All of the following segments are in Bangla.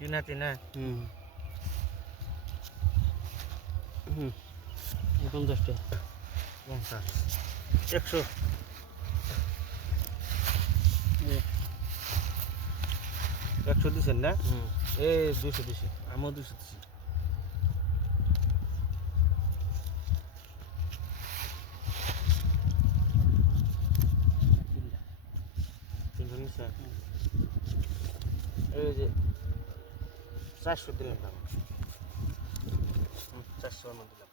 তিনা তিনা পঞ্চাশটা 50 100 100 দিছেন না এ 200 দিছি আমিও 200 দিছি এই যে 400 দিলেন দাম 400 আমি দিলাম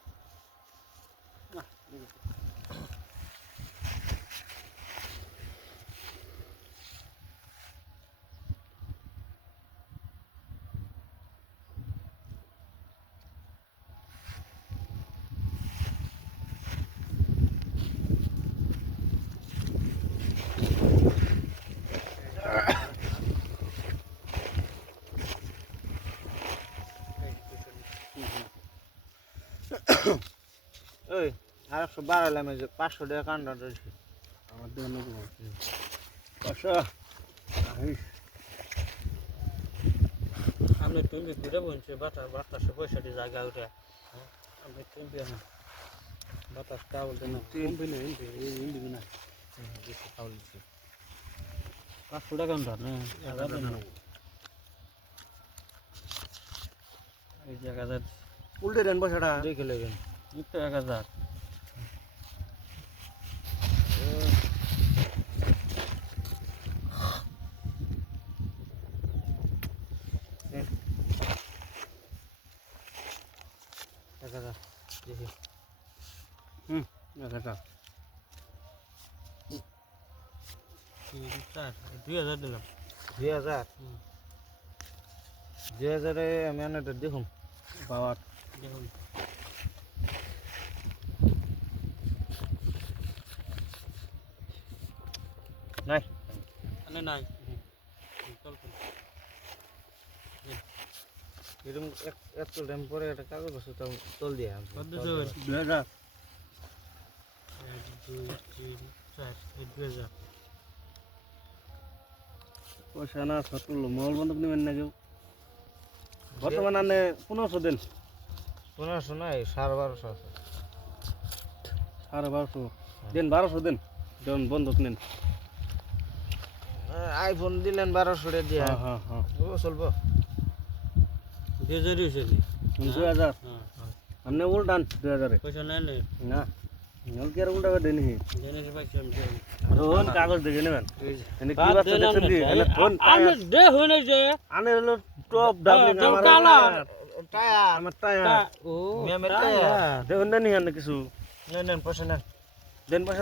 ওই আর 112 লাম যে 500 টাকা কান্ডা রয়েছে আমার দেওয়া নতুন 500 আমি তুমি ঘুরে বলছি বাতাসে পয়সাটি জায়গা উঠে আমি তুমি না বাতাসটা বলতে না কমবে না ইন্দিবি না বেশি খাওয়া দিচ্ছি 500 টাকা না এই জায়গা উল্টে দেন পয়সাটা দেখে নেবেন একটু 1000 1000 দেখি 1000 2000 দিলাম 2000 2000 এ আমি আনাটা দেখুন বাবা দেখুন নাই নাই এরকম এত টাইম পরে একটা কাগজ আছে তো তোল দিয়ে 2000 2000 পয়সা না সতুল মহল বন্ধক নেবেন না কেউ বর্তমান আনে 1500 দেন 1500 নাই 1250 আছে 1250 দেন 1200 দেন যখন বন্ধক নেন আইফোন দিলেন 1200 টাকা দিয়ে হ্যাঁ ও চলবো 2000 হইছে 2000 আমনে উল্টান 2000 এ পয়সা নাই না নল কি আর উল্টা করে দেনি দেনে পাইছি আমি রোহন কাগজ দেখে নেবেন এনে কি বাচ্চা দেখছেন দি এনে ফোন আমি দে হইনে যে আনে হলো টপ ডাবলিং আমার টায়া আমার টায়া ও মেমের টায়া দেখুন না নি আনে কিছু নেন পয়সা নেন দেন পয়সা